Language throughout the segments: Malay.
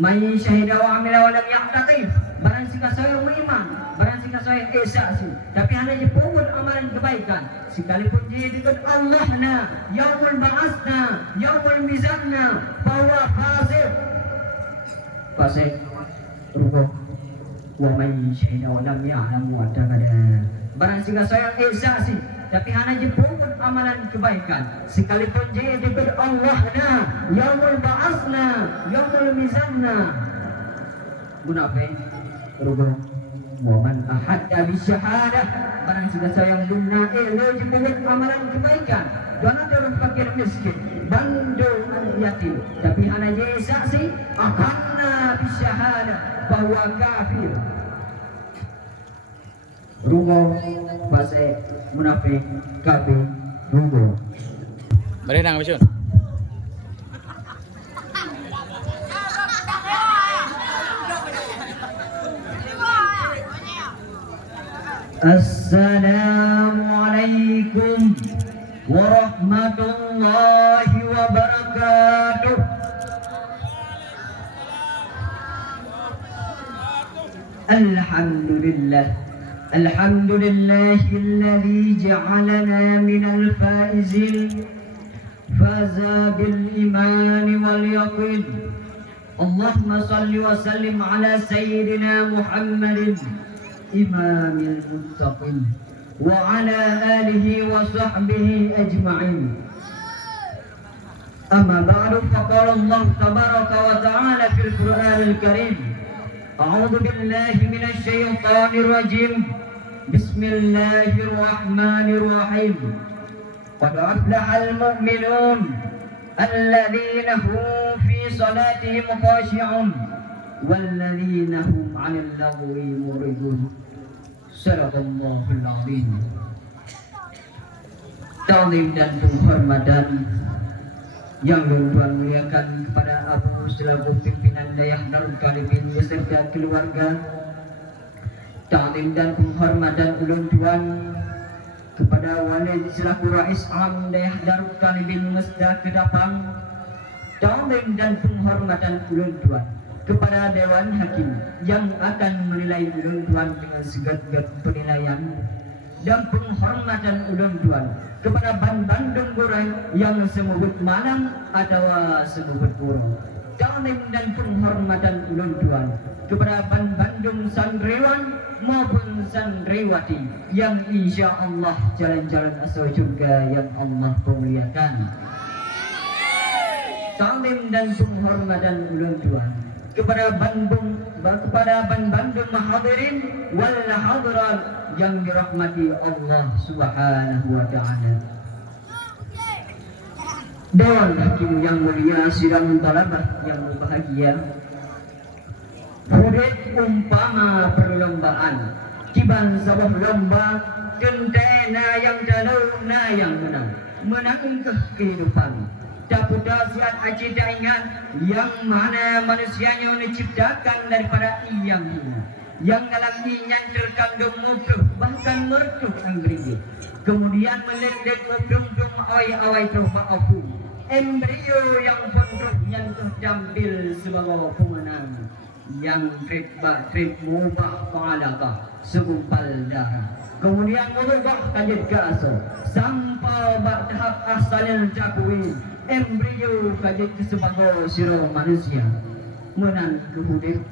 May syahida wa amila wa lam yaqtaqif. Barang siapa saya beriman, barang siapa saya saksi, tapi hanya puput amalan kebaikan, sekalipun dia ikut Allah na, yaumul ba'asna, yaumul mizanna, bahwa fasik rubuh wa may syahida wa lam ya'lam wa ta'ala. Barang siapa saya saksi, tapi hanya puput amalan kebaikan, sekalipun dia ikut Allah na, yaumul ba'asna, yaumul mizanna. Munafik rubuh waman ahadda bisyahadah. Barang siapa yang guna jemput amalan kebaikan, jangan terus fakir miskin, bantu yatim, tapi hanya jadi saksi akanna bisyahadah bahwa kafir. Rubuh fasik munafik kafir rubuh. Mari nang bisun. Assalamualaikum warahmatullahi wabarakatuh. Alhamdulillah, alhamdulillahilladzi ja'alana minal faizin, faza bil iman wal yaqin. Allahumma salli wa sallim ala sayyidina Muhammadin إمام المتقين وعلى آله وصحبه أجمعين. أما بعد فقال الله تبارك وتعالى في القرآن الكريم: أعوذ بالله من الشيطان الرجيم، بسم الله الرحمن الرحيم. قد أفلح المؤمنون الذين هم في صلاتهم خاشعون والذين هم عن اللغو معرضون. Sadaqallahul azim. Ta'zim dan penghormatan yang Tuhan muliakan kepada Abu selaku pimpinan Dayah Darul Talibin beserta keluarga. Ta'zim dan penghormatan ulun Tuhan kepada Walid selaku Rais Am Dayah Darul Talibin Mesda Kedapang. Ta'zim dan penghormatan ulun Tuhan kepada Dewan Hakim yang akan menilai ulun Tuhan dengan segat-gat penilaian, dan penghormatan ulun Tuhan kepada Bandung Goreng yang semubut malam atau semubut burung. Ta'zim dan penghormatan ulun Tuhan kepada Bandung Santriwan maupun Santriwati yang insya Allah jalan-jalan asal surga yang Allah muliakan. Ta'zim dan penghormatan ulun Tuhan kepada Bandung mahadirin wal hadirat yang dirahmati Allah Subhanahu wa taala. Dewan Hakim yang mulia, sidang talabah yang berbahagia. Hudud umpama perlombaan, kiban sabah lomba, kentena yang jalurna yang menang, menang ke kehidupan. Daputa siat ajidah ingat yang mana manusianya diciptakan daripada yang hina, yang dalam inyan terkandung musuh bahkan mertuh anggringi, kemudian meledet musuh awai-awai terbaafu embrio yang penuh yang terdampil sebagai pemenang yang trip mubah fa'alaka segumpal darah, kemudian merubah kanjit gaso sampai tahap asalnya cakuin embrio kajet sebagai siro manusia menang kehudip.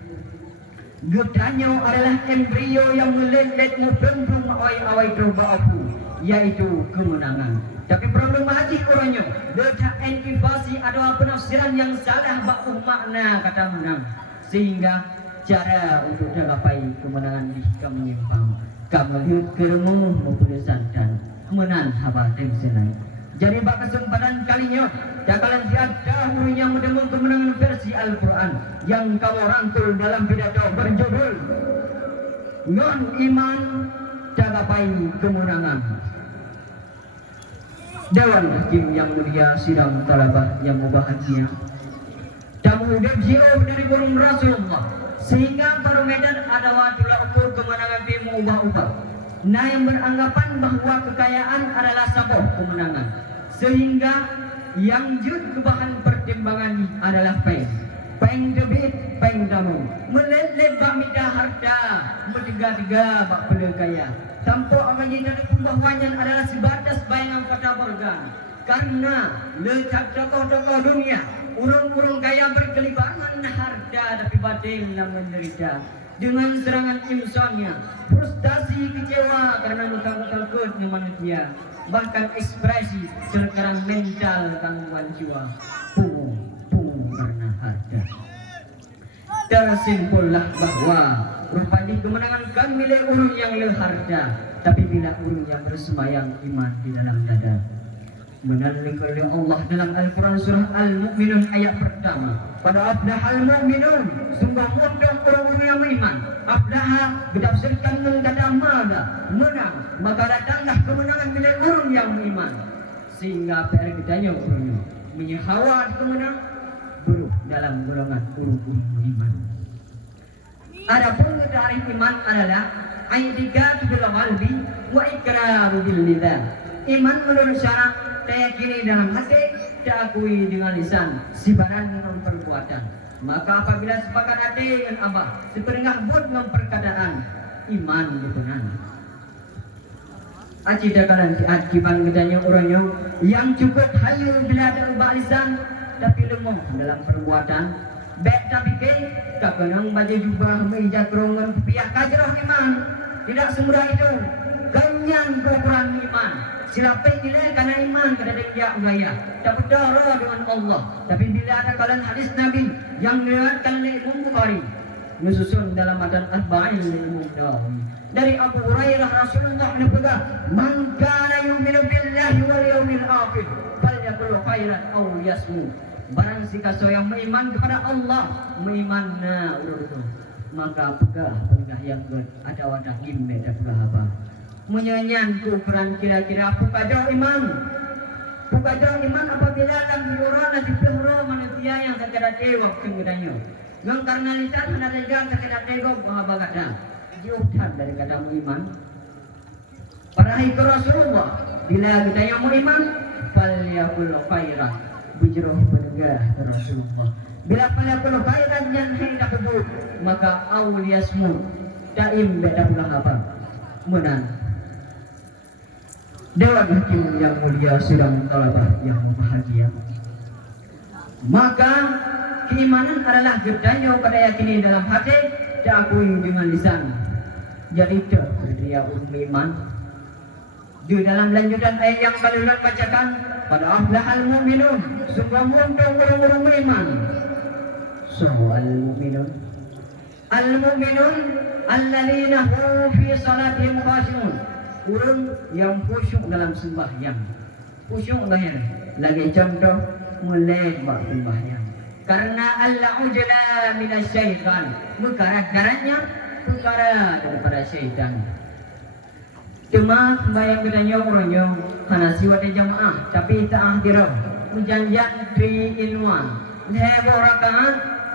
Getanya adalah embrio yang melelet membentuk awai-awai terbaafu, yaitu kemenangan. Tapi problem haji orangnya letak intivasi adalah penafsiran yang salah bak makna kata menang, sehingga cara untuk mencapai kemenangan di menyimpang kamu keremu maupun santan menan haba temsenai. Jadi bak kesempatan kalinya dakalan tiada hurinya mendengung kemenangan versi Al-Quran yang kamu rangkul dalam pidato berjudul Ngon Iman Capai Kemenangan. Dewan Hakim yang mulia, sidang talabah yang berbahagia, tamu jauh dari burung Rasulullah, sehingga pada medan ada wadulah ukur kemenangan di mengubah-ubah. Nah yang beranggapan bahwa kekayaan adalah sabuk kemenangan, sehingga yang jut ke bahan pertimbangan adalah faid. peng debit, peng damu. Melet-let bak minta harta, bertiga-tiga bak pula kaya. Tanpa orang yang dari pembahawannya adalah sebatas bayangan kota bergan. Karena letak tokoh-tokoh dunia, urung-urung kaya berkelibangan harta tapi batin yang menderita. Dengan serangan imsonnya, frustasi kecewa karena mutal-mutal manusia. Bahkan ekspresi sekarang mental gangguan jiwa. Pungu karena harta. Tersimpullah bahwa rupanya kemenangan kan milik urung yang leharta, tapi bila urung yang bersemayam iman di dalam dada. Menandai oleh Allah dalam Al-Quran surah Al-Mu'minun ayat pertama. Pada aflahal mu'minun, sungguh mudah orang-orang yang beriman. Aflaha ditafsirkan dengan kata mana? Menang. Maka datanglah kemenangan milik orang yang beriman. Sehingga PR kitanya urungnya menyahawat kemenang buruk dalam golongan urung-urung beriman. Adapun dari iman adalah i'tiqadu bil qalbi wa iqraru bil lisan. Iman menurut syarat yakini dalam hati, diakui dengan lisan, sibaran dengan perbuatan. Maka apabila sepakat hati dengan abah, sepenengah buat dengan perkataan, iman dipenan. Acida kalan akiban gedanya orangnya yang cukup hayu bila ada ubah lisan, tapi lemah dalam perbuatan. Baik tapi ke, kakenang baju jubah meja kerongan piah kajrah iman. Tidak semudah itu. Ganyan kekurangan iman. Silapai nilai karena iman kada dia gaya. Tak berdarah dengan Allah. Tapi bila ada kalan hadis Nabi yang meriwayatkan oleh Imam Bukhari, menyusun dalam matan Arba'in Imam Nawawi. Dari Abu Hurairah Rasulullah berkata, "Man kana yu'minu billahi wal yawmil akhir, falyaqul khairan aw liyasmut." Barang siapa yang beriman kepada Allah, berimanna urut, maka pegah yang ada wadah imbe dan apa. Menyanyian ukuran kira-kira pukajau iman. Pukajau iman apabila dalam diurang dan dipehro manusia yang sekadar dewak kemudiannya. Yang karena lisan ada yang sekadar dewak bahwa kata jauhan dari kata iman. Para hikmah Rasulullah bila kita yang beriman, falyaqul khairan, bujroh penegah Rasulullah. Bila falyaqul khairan yang hendak kebut, maka awliyasmu daim beda pulang apa? Menang. Dewan Hakim yang mulia sedang talabah yang bahagia. Maka keimanan adalah gedanya pada yakini dalam hati, diakui dengan lisan. Jadi dia iman. Di dalam lanjutan ayat yang kalian bacakan, pada aflahal mu'minun, sungguh untung orang-orang beriman. So al-mu'minun, al-mu'minun alladzina hum fi salatihim khashi'un. Orang yang khusyuk dalam sembahyang. Khusyuk bahagian. Lagi contoh mulai buat sembahyang. Karena Allah ujla minas syaitan. Perkara-karanya perkara daripada syaitan. Cuma sembahyang gedanya orangnya karena siwat jamaah, tapi tak akhirah. Ujanjan 3 in 1. Leher rakaat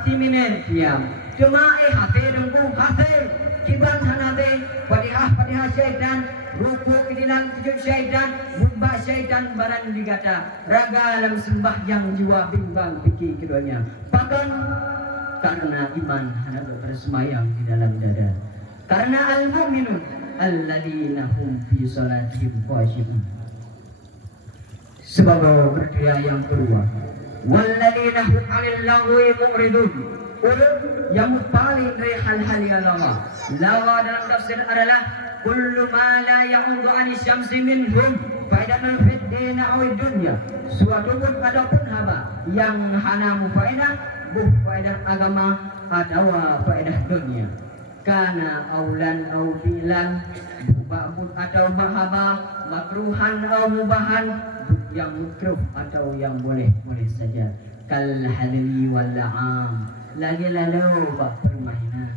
siminen siam. Cuma hati dengku hati. Kiban hanate padihah syaitan. Ruku idinan sujud syaitan, mubah syaitan barang digata. Raga dalam sembahyang jiwa bimbang fikir keduanya. Bahkan karena iman hendak bersemayam di dalam dada. Karena al-mu'minun alladzina hum fi salatihim khashi'un. Sebagai kriteria yang kedua, walladzina hum 'anil lagwi mu'ridun. Orang yang paling dari hal-hal yang lawa. Lawa dalam tafsir adalah kullu ma la ya'udu 'ani syamsi minhum faidatan fid din aw dunya. Suatu pun adapun haba yang hana mufaedah buh faedah agama atau faedah dunia. Kana aulan aw filan ba'bud atau bahaba makruhan aw mubahan, yang makruh atau yang boleh saja. Kal halwi wal la'am, lagi lalu bak permainan.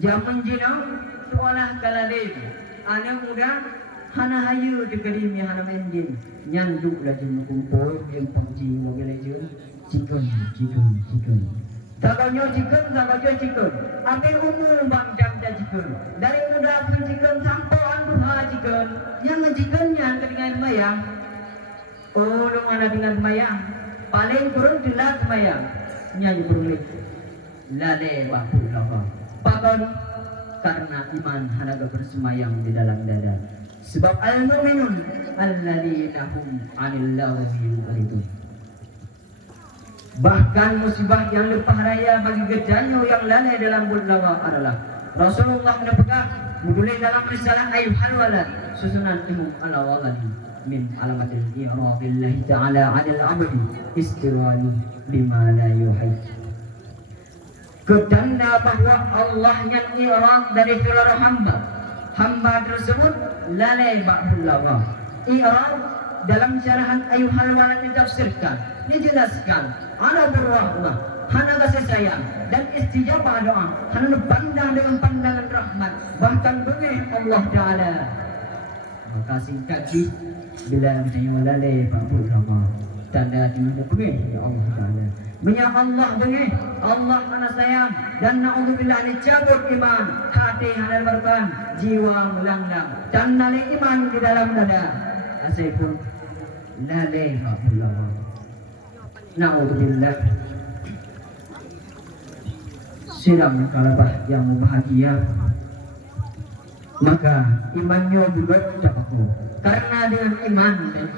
Zaman jinau tualah kalalin. Anak muda hana hayu dikadimi hana mendin. Nyanduk lagi mengumpul yang PUBG Mobile Legends. Cikun. Takanyo cikun. Api umum bang jam cikun. Dari muda pun cikun sampai anduha cikun. Yang cikunnya dengan bayang. Oh, dong ada dengan bayang. Paling kurang jelas bayang. nyai berlip lale waktu lama pagon karena iman hanaga bersemayam di dalam dada sebab al-mu'minun alladzina hum 'anil lagwi mu'ridun. Bahkan musibah yang lepah raya bagi gedanyo yang lalai dalam budlawa adalah Rasulullah menepegang mudulai dalam risalah ayuhal walad susunan imam al-awalani min alamatil i'radillahi ta'ala 'anil 'abdi istirani bima la yuhai. Ketanda bahwa Allah yang i'rad dari seluruh hamba tersebut lalai ba'dullah. I'rad dalam syarahan ayuhal walad ditafsirkan, dijelaskan ada berrahmah, hana kasih sayang dan istijabah doa, hana pandang dengan pandangan rahmat, bahkan bengih Allah Ta'ala. Maka singkatnya bila menjadi lalai ba'dullah tanda dimana bengih ya Allah Ta'ala. Minyak Allah bengih, Allah hana sayang dan na'udzubillah dicabut iman, hati hana berkan, jiwa melanglang dan nalai iman di dalam dada. Saya pun lalai ba'dullah. Na'udzubillah. Siram kalabah yang bahagia, maka imannya juga terpaku. Karena dengan iman dan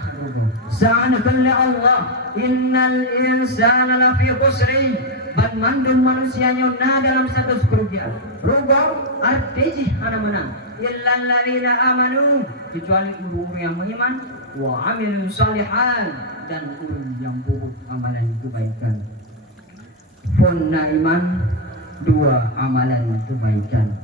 sa'anakallah Allah innal insana lafi khusri ban mandum manusianya na dalam satu kerugian. Rugo arti hana menang illa alladzina amanu kecuali orang yang beriman wa amilus shalihan dan orang yang buruk amalan kebaikan. Punna iman dua amalan kebaikan.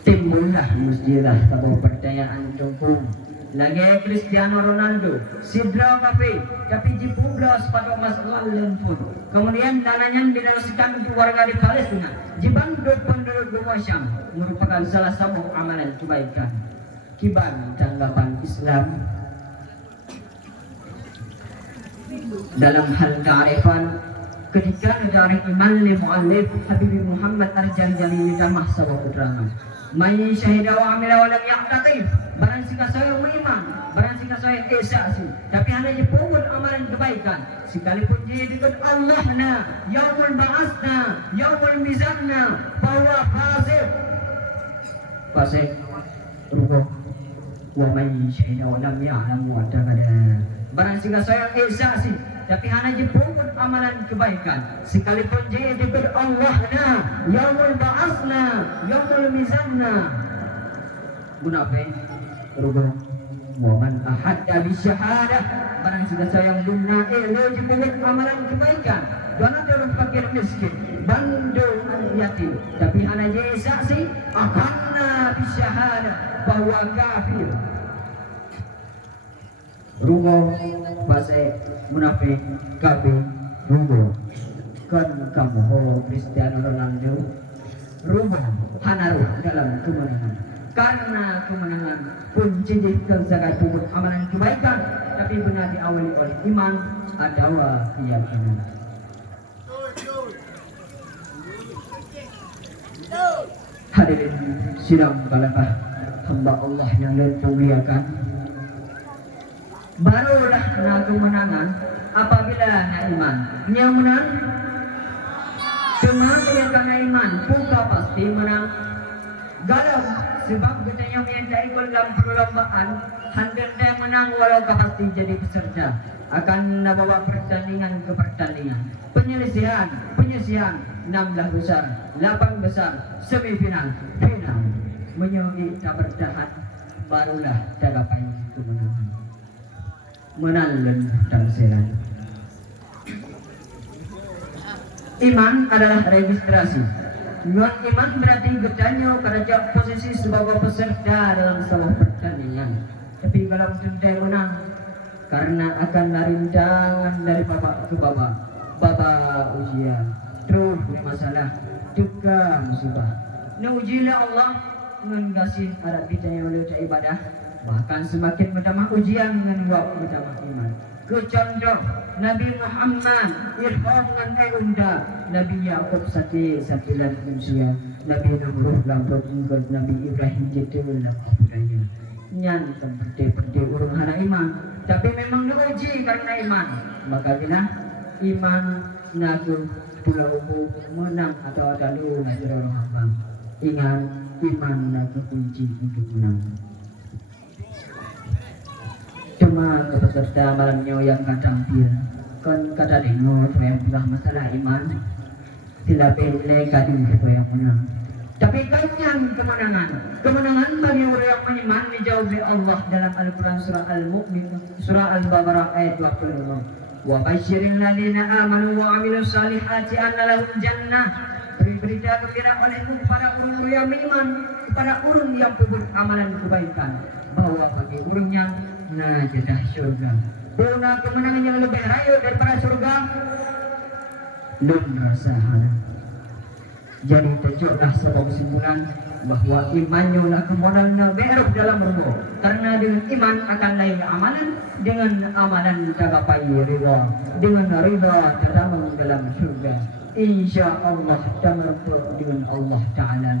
Timbullah musjilah sebuah percayaan cukup. Lagi Cristiano Ronaldo, Sidra Cafe, tapi jipublas pada masalah pun. Kemudian dananya didonasikan untuk warga di Palestina. Jibandut penduduk Gua Syam merupakan salah satu amalan kebaikan. Kiban tanggapan Islam dalam hal kearifan ketika negara iman li mu'allif Habib Muhammad Arjanjali damah sebuah keterangan may syahida wa amila wa lam yaqtatif barang jika saya beriman barang jika saya isaksi tapi hanya jepungul amalan kebaikan sekalipun dia dekat Allah na yaumul ba'asna yaumul mizanna bahwa fasik rukuh wa may syahida wa lam ya'lam wa ta'ala barang jika saya isaksi tapi hanya jepungul amalan kebaikan sekalipun dia dekat Allah na yaumul ba'asna yaumul mizanna munafik rugo waman ahadda bisyahadah barang jika saya guna jepungul amalan kebaikan dan ada orang fakir miskin bandu yatim tapi hanya dia saksi akanna bisyahadah bahwa kafir rugo fase munafik kafir rugo kan kamu ho Cristiano Ronaldo rugo hanaruh dalam kemenangan karena kemenangan kunci kesegatuan amalan kebaikan tapi benar diawali oleh iman atau keyakinan. Hadirin sidang balapah hamba Allah yang dimuliakan, barulah na kemenangan apabila na iman. Yang menang semakin karena iman buka pasti menang. Galau sebab kita yang menyertai dalam perlombaan handai menang walau pasti jadi peserta akan membawa pertandingan ke pertandingan. Penyelesaian 16 besar, 8 besar, semifinal, final. Menyuhi tak bertahan barulah capai kemenangan. Menang dan selan. Iman adalah registrasi. Non iman berarti gedanyo kerja posisi sebagai peserta dalam sebuah pertandingan. Tapi kalau sudah menang karena akan rintangan dari babak ke babak, ujian, terus punya masalah, duka musibah. Naujilah Allah mengasih ada bidanya oleh ibadah, bahkan semakin bertambah ujian dengan bertambah iman. Kecontoh Nabi Muhammad irham dengan unda Nabi Yaqub sakilan manusia Nabi Nuh lampot ingkot Nabi Ibrahim jetulah budaya nyan seperti urung hana iman tapi memang diuji karena iman maka bila iman naku pulau menang atau ada lu ngajar orang apa. Ingat iman naku kunci untuk menang. Cuma peserta malamnya yang kadang dia kan kata dengar yang pulang masalah iman sila pilih kadang itu yang menang. Tapi kenyang kemenangan bagi orang yang beriman dijawab oleh Allah dalam Al-Quran surah Al-Mu'min surah Al-Baqarah ayat 20. Wa basyiril ladzina amanu wa 'amilus salihati anna lahum jannah. Beri berita gembira olehmu kepada orang yang beriman, kepada orang yang berbuat amalan kebaikan, bahwa bagi orangnya najadah surga. Punya kemenangan yang lebih raya daripada surga. Lun rasahana. Jadi terjadilah sebuah kesimpulan bahwa imannya lah kemodalnya beruk dalam rumah. Karena dengan iman akan lain amalan, dengan amalan tergapai ridha, dengan ridha terdalam dalam surga. Insya Allah dengan Allah Taala.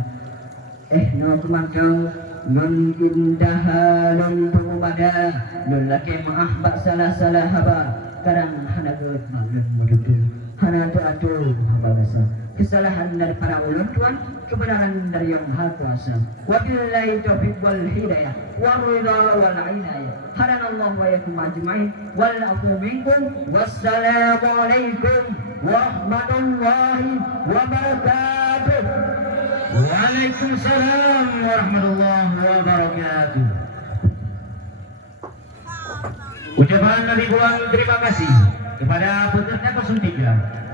No kemantau nun indaha lun pemubada nun laki maahbak salah haba kadang hana geut malun mududu hana atu haba basa kesalahan dari para ulun Tuhan, kebenaran dari yang Maha Kuasa. Wabillahi taufiq wal hidayah wal ridha wal inayah. Hadanallahu wa iyyakum ajma'in wal afu minkum. Wassalamu alaikum warahmatullahi wabarakatuh. Waalaikumsalam warahmatullahi wabarakatuh. Ucapan ribuan terima kasih kepada peserta 03